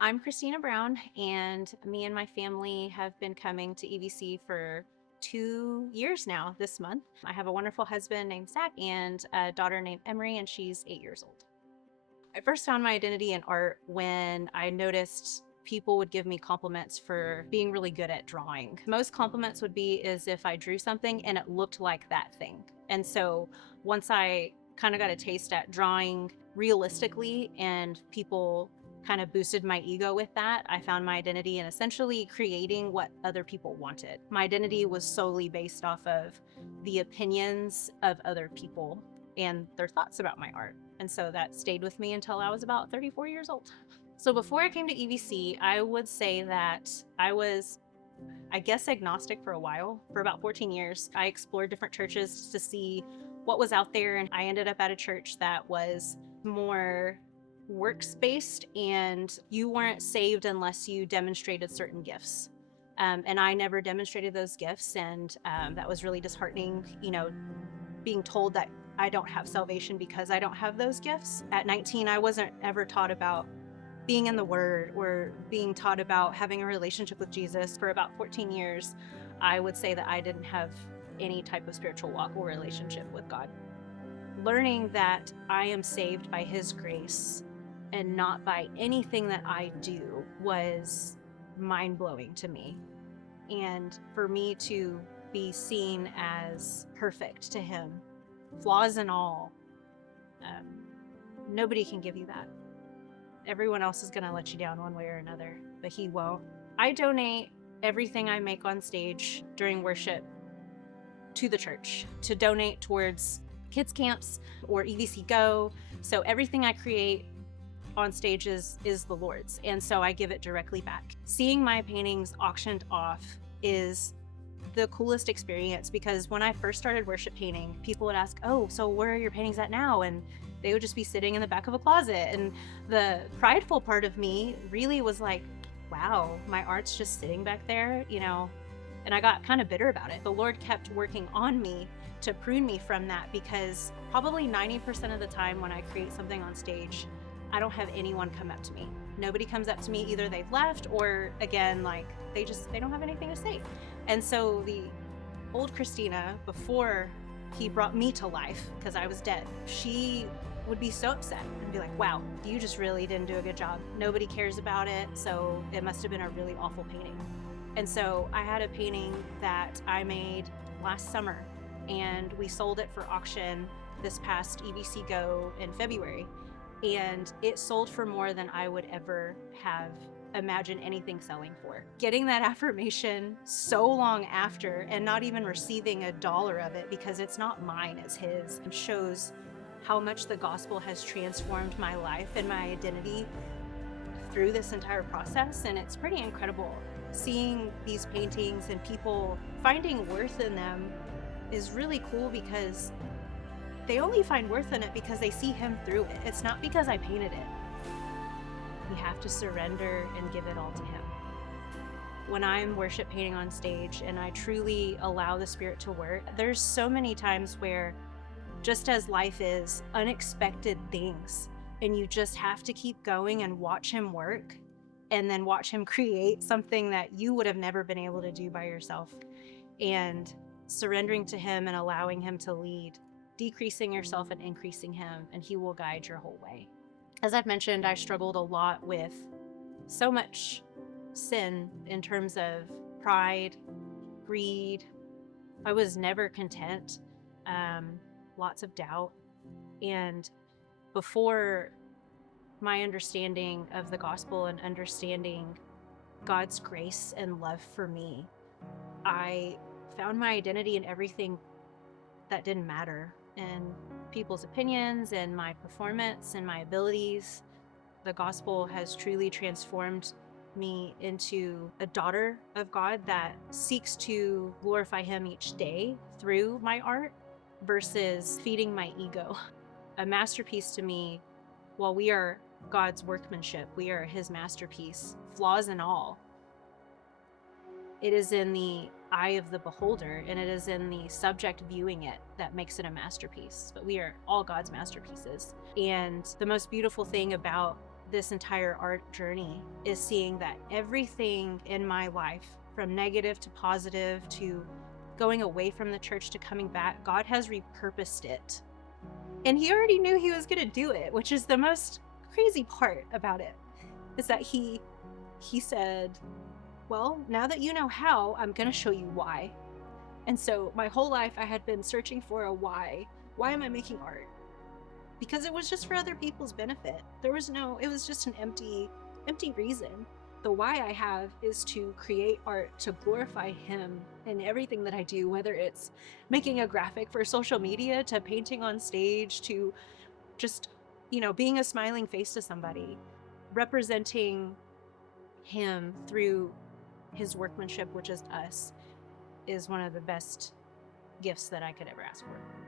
I'm Kristina Brown, and me and my family have been coming to EVC for 2 years now this month. I have a wonderful husband named Zach and a daughter named Emery, and she's 8 years old. I first found my identity in art when I noticed people would give me compliments for being really good at drawing. Most compliments would be as if I drew something and it looked like that thing. And so once I kind of got a taste at drawing realistically and people kind of boosted my ego with that, I found my identity in essentially creating what other people wanted. My identity was solely based off of the opinions of other people and their thoughts about my art. And so that stayed with me until I was about 34 years old. So before I came to EVC, I would say that I was, I guess, agnostic for a while. For about 14 years, I explored different churches to see what was out there. And I ended up at a church that was more works-based, and you weren't saved unless you demonstrated certain gifts. And I never demonstrated those gifts. And that was really disheartening, being told that I don't have salvation because I don't have those gifts. At 19, I wasn't ever taught about being in the Word or being taught about having a relationship with Jesus. For about 14 years, I would say that I didn't have any type of spiritual walk or relationship with God. Learning that I am saved by His grace and not by anything that I do was mind-blowing to me. And for me to be seen as perfect to Him, flaws and all, nobody can give you that. Everyone else is going to let you down one way or another, but He won't. I donate everything I make on stage during worship to the church to donate towards kids camps or EVC Go. So everything I create on stage is the Lord's, and so I give it directly back. Seeing my paintings auctioned off is the coolest experience, because when I first started worship painting, people would ask, "Oh, so where are your paintings at now?" And they would just be sitting in the back of a closet. And the prideful part of me really was like, wow, my art's just sitting back there, and I got kind of bitter about it. The Lord kept working on me to prune me from that, because probably 90% of the time when I create something on stage, I don't have anyone come up to me. Nobody comes up to me. Either they've left, or again, like they don't have anything to say. And so the old Kristina, before He brought me to life, because I was dead, she would be so upset and be like, wow, you just really didn't do a good job. Nobody cares about it, so it must have been a really awful painting. And so I had a painting that I made last summer, and we sold it for auction this past EVC Go in February. And it sold for more than I would ever have imagined anything selling for. Getting that affirmation so long after and not even receiving $1 of it, because it's not mine, it's His, shows how much the gospel has transformed my life and my identity through this entire process. And it's pretty incredible. Seeing these paintings and people finding worth in them is really cool, because they only find worth in it because they see Him through it. It's not because I painted it. We have to surrender and give it all to Him. When I'm worship painting on stage and I truly allow the Spirit to work, there's so many times where, just as life is, unexpected things, and you just have to keep going and watch Him work, and then watch Him create something that you would have never been able to do by yourself. And surrendering to Him and allowing Him to lead, decreasing yourself and increasing Him, and He will guide your whole way. As I've mentioned, I struggled a lot with so much sin in terms of pride, greed. I was never content, lots of doubt. And before my understanding of the gospel and understanding God's grace and love for me, I found my identity in everything that didn't matter, and people's opinions and my performance and my abilities. The gospel has truly transformed me into a daughter of God that seeks to glorify Him each day through my art versus feeding my ego. A masterpiece to me, while we are God's workmanship, we are His masterpiece, flaws and all. It is in the eye of the beholder, and it is in the subject viewing it that makes it a masterpiece. But we are all God's masterpieces. And the most beautiful thing about this entire art journey is seeing that everything in my life, from negative to positive to going away from the church to coming back, God has repurposed it. And he already knew he was going to do it, which is the most crazy part about it, is that he said, well, now that you know how, I'm going to show you why. And so my whole life I had been searching for a why. Why am I making art? Because it was just for other people's benefit. It was just an empty reason. The why I have is to create art to glorify him in everything that I do, whether it's making a graphic for social media, to painting on stage, to just, being a smiling face to somebody, representing him through his workmanship, which is us, is one of the best gifts that I could ever ask for.